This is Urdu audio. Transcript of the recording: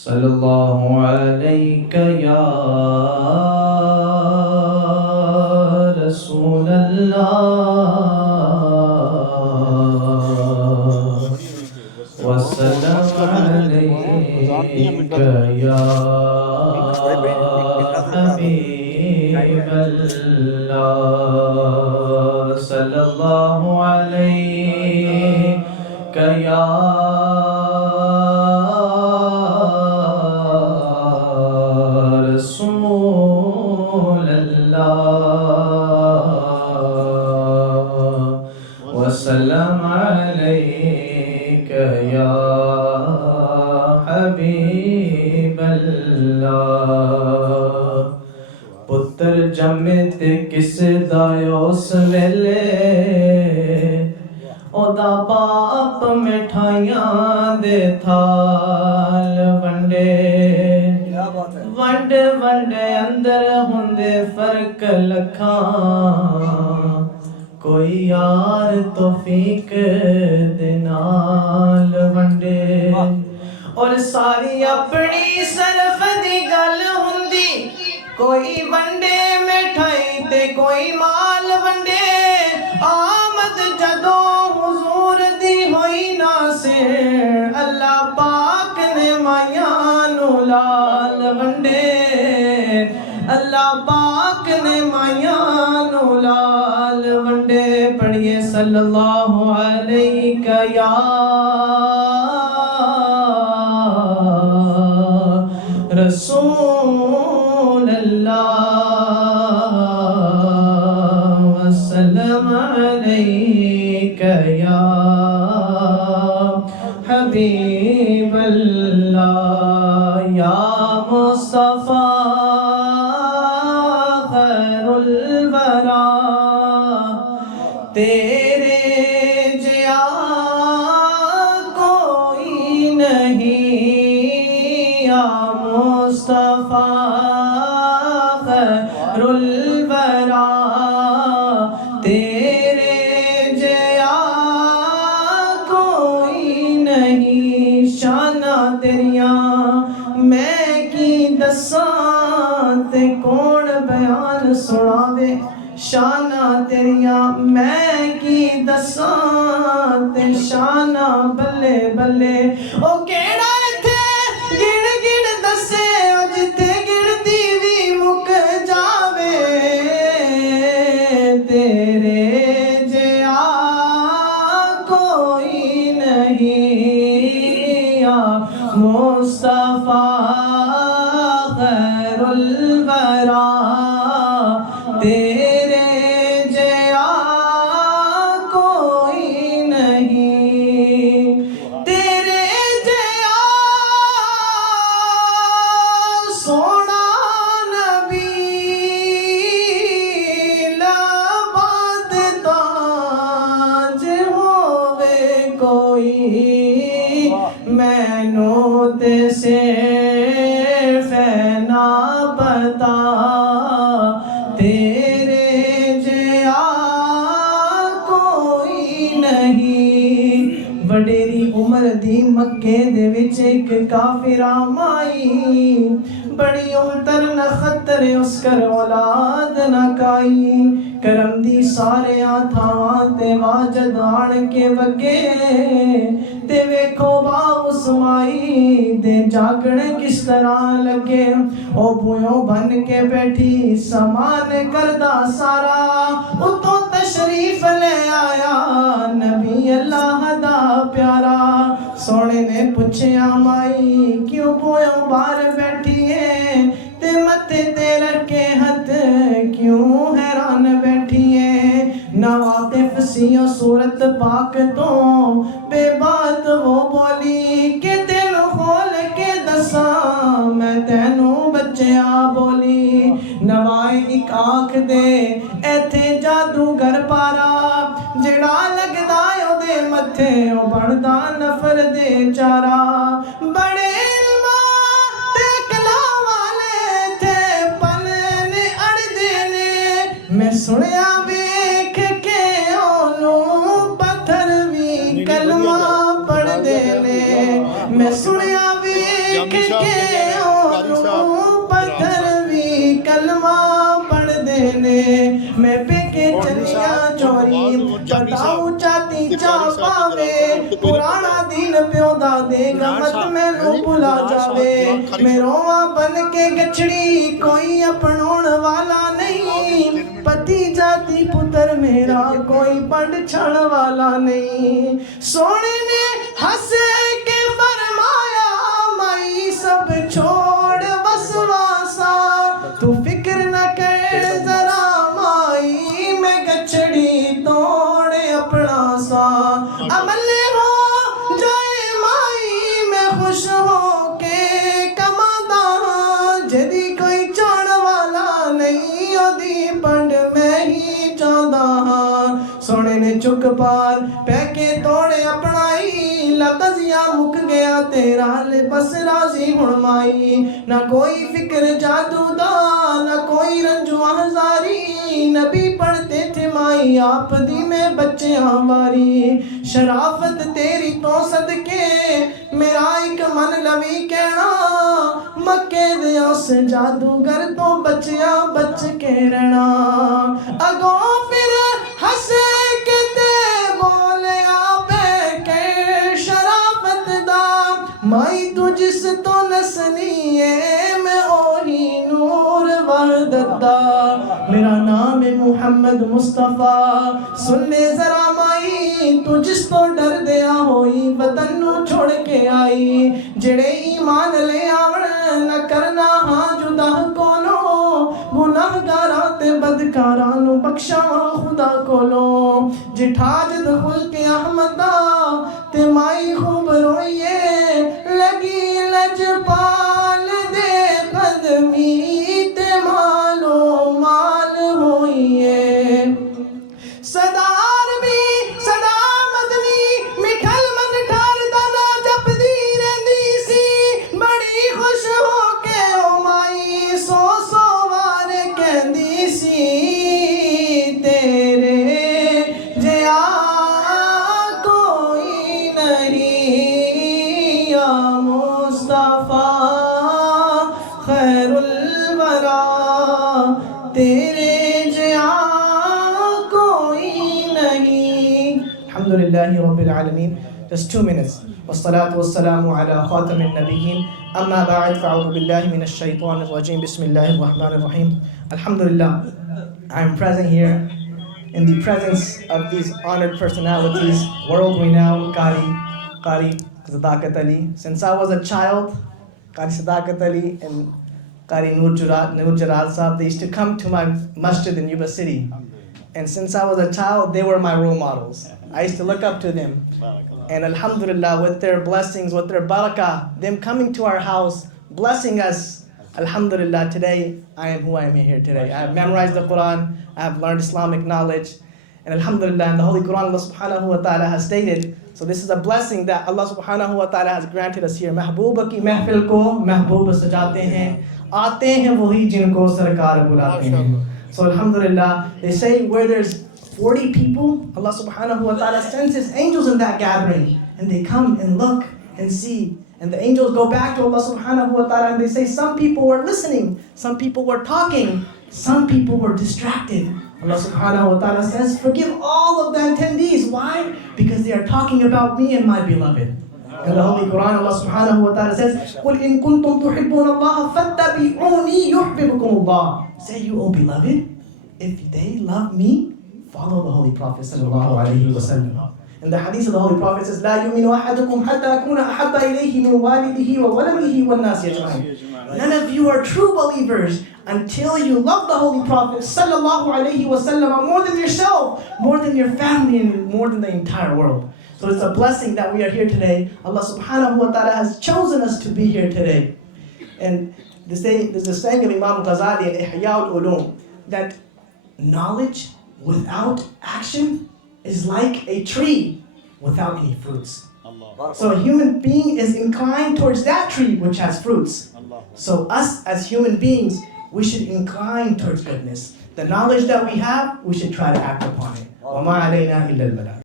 صلی اللہ علیہ یا رسول اللہ وسلم علیک یا حبیب اللہ صلی اللہ علیک یا رسول اللہ وسلم علیک یا حبیب اللہ پتر جمے تے کس دا اس ویلے او دا باپ مٹھائیاں دے تھال ونڈے ونڈ ونڈ اندر ہوندے فرق لکھاں کوئی یار توفیق دے نال ونڈے اور ساری اپنی صرف دی گل ہوندی کوئی ونڈے مٹھائی تے کوئی مال ونڈے آمد جدوں حضور دی ہوئی ناصر اللہ پاک نے مائیاں نو لال ونڈے اللہ پاک نے مائیاں نو لال ونڈے پڑھئے صلی اللہ علیہ یا رسول اللہ وسلم علیک یا حبیب اللہ یا مصطفیٰ خیر الورا تیرے جیا کوئی نہیں یا مصطفیٰ خیر الورا تیرے جیا کوئی نہیں شانہ تیریاں میں کی دساں تے کون بیان سناوے شانہ تیریاں میں کی دساں تے شانہ بلے بلے او کیڑا ایتھے گڑ گڑ دسے او جتے گڑتی بھی مک جاوے تیرے جیا کوئی نہیں یا مصطفیٰ خیر الورا تیرے جیا کوئی نہیں تیرے جیا سونا نبی لباد تاج ہووے کوئی مینو تے صرف نہ پتا تیرے جیا کوئی نہیں وڈیری عمر دی مکے دے وچ ایک کافرہ مائی بڑی امتر نہ خطر اس کر اولاد نہ کائی کرم دی سارے آتھاں تے واجد آن کے وگے تے ویکھو با اس مائی دے جاگن کس طرح لگے او بھویوں بن کے بیٹھی سامان کردہ سارا اتو تشریف لے آیا نبی اللہ دا پیارا سونے نے پوچھے مائی کیوں بھویوں بار بیٹھی ہے تے متے تے رکھے ہتھ کیوں حیران بیٹھی ہے نواقف سی صورت پاک تو بے بات وہ بولی کہ تینوں کھول کے دساں میں تینوں بچیا بولی نوائے ایک آنکھ دے ایتھے جادوگر پارا جڑا لگدا او دے متھے او بڑدا نفر دے چارا بڑے میں سنیا ویکھ کے اونوں پتھر بھی کلمہ پڑھ دے نے میں سنیا ویکھ کے اور پتھر بھی کلمہ پڑھ دینے میں پیکے چلیاں چوری بتاؤ چاہتی چاہ پاوے پرانا دین پیو دا دے گا مت میں نو بلا جاوے میں رواں بن کے گچڑی کوئی اپنون والا نہیں پتی جاتی پتر میرا کوئی پڑھ چھڑ والا نہیں سونے نے ہنسے کے فرمایا مائی سب چھوڑ وسواسا تو فکر نہ کر ذرا مائی میں گچڑی توڑے اپنا سا عمل ہو جائے مائی میں خوش ہو کے کمادا جدی کوئی چڑھ والا نہیں ادی پنڈ میں ہی چاہدا سونے نے چک پار پیکے توڑے اپنائی لقضیا مک گیا تیرا بس راضی ہنمائی نہ کوئی فکر جادو دا نہ کوئی رنجو ہزاری نبی پڑھتے تھے مائی آپ دی میں بچے ہماری شرافت تیری تو صدقے میرا ایک من لوی کہنا مکے دیا اس جادوگر تو بچیا بچ کے رہنا اگوں پھر ہسے کتے بولیا بے کے شرافت دا مائی تو جس تو نسنی ہے میں اوہی نور وحدت دا میرا نام ہے محمد مصطفیٰ سن لے ذرا مائی تو جس تو ڈر دیا ہوئی وطن نو چھوڑ کے آئی جڑے ایمان لے آوڑ نہ کرنا ہاں جدا کولو گناہگاراں تے بدکاراں نو بخشاواں خدا کولو جٹھا جد خلق احمدہ تے مائی خوب روئیے لگی لجپال دے قدمی تے مالو مال ہوئیے صدار بھی صدا مدنی مٹھل من ٹھار دانا جب دی رہندی سی بڑی خوش ہو کے او مائی سو سو وار کہندی سی تیرے جیا کوئی نہیں یا مصطفیٰ خیر الورا تیرے جیا کوئی نہیں الحمدللہ رب العالمین just 2 minutes والصلاة والسلام على خاتم النبيين أما بعد فأعوذ بالله من الشيطان الرجيم بسم الله الرحمن الرحيم Alhamdulillah I'm present here in the presence of these honored personalities world-renowned Qari Sadaqat Ali. Since I was a child, Qari Sadaqat Ali and Qari Noor Jalal Sahab, they used to come to my masjid in Yuba City. And since I was a child, they were my role models. I used to look up to them. And alhamdulillah, with their blessings, with their barakah, them coming to our house, blessing us, alhamdulillah, today I am who I am here today. I have memorized the Quran, I have learned Islamic knowledge, and alhamdulillah, in the Holy Quran, Allah subhanahu wa ta'ala has stated, so this is a blessing that Allah subhanahu wa ta'ala has granted us here. Mehbooba ki mehfil ko mehboob sajate hain, aate hain wahi jinko sarkar bulate hain. So alhamdulillah, they say where there's 40 people, Allah subhanahu wa ta'ala sends His angels in that gathering, and they come and look and see. And the angels go back to Allah subhanahu wa ta'ala and they say some people were listening, some people were talking, some people were distracted. Allah subhanahu wa ta'ala says, forgive all of the attendees. Why? Because they are talking about me and my beloved. In the Holy Quran, Allah subhanahu wa ta'ala says, قُلْ إِن كُنْتُمْ تُحِبُّونَ اللَّهَ فَاتَّبِعُونِي يُحْبِبْكُمُ اللَّهُ. Say you, O beloved, if they love me, follow the Holy Prophet sallallahu alayhi wa sallam. And the hadith of the Holy Prophet says, لا يؤمن أحدكم حتى أكون أحب إليه من والده وولده والناس أجمعين. None of you are true believers until you love the Holy Prophet sallallahu alayhi wa sallam more than yourself, more than your family, and more than the entire world. So it's a blessing that we are here today. Allah subhanahu wa ta'ala has chosen us to be here today. And there's a saying of Imam Ghazali in Ihya al-Ulum that knowledge without action is like a tree without any fruits. So a human being is inclined towards that tree which has fruits. So us as human beings, we should incline towards goodness. The knowledge that we have, we should try to act upon it. وَمَا عَلَيْنَا إِلَّا الْبَلَاغُ.